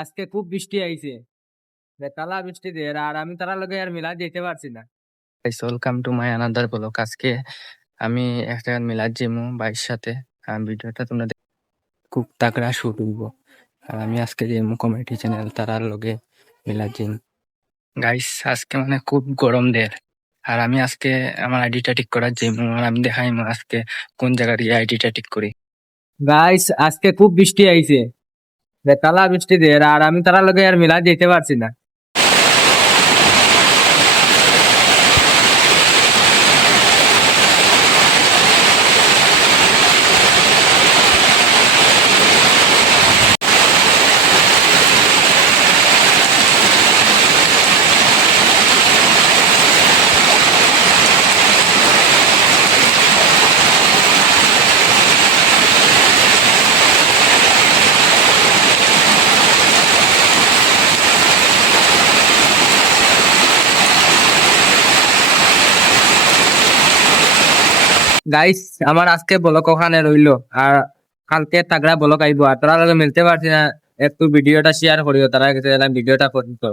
আজকে খুব বৃষ্টি আইছে, বেতালা বৃষ্টি দিয়ে আর আমি তারা লগে আর মিলা যেতে পারছি না। Welcome to my another blog. আজকে আমি একটা মিলাদ জিমু বাইর সাথে। ভিডিওটা তোমরা খুব তাগড়া শুট হইব। আর আমি আজকে জিমু কমেডি চ্যানেল তারার লগে মিলাদ জিম। গাইস আজকে মানে খুব গরম দের। আর আমি আজকে আমার আইডিটা ঠিক করার জিমু আর আমি দেখাইমু আজকে কোন জায়গার আইডিটা ঠিক করি। আজকে খুব বৃষ্টি আইছে, বেতালা বৃষ্টি দিয়ে আর আমি তারা লগে আর মিলা যেতে পারছি না। গাইস আমার আজকে ব্লক ওখানে রইলো, আর কালকে তাগড়া ব্লক আইবো, আর তারা লগে মিলতে পারছি না। একটু ভিডিওটা শেয়ার করিও, তারা ভিডিওটা পর্যন্ত।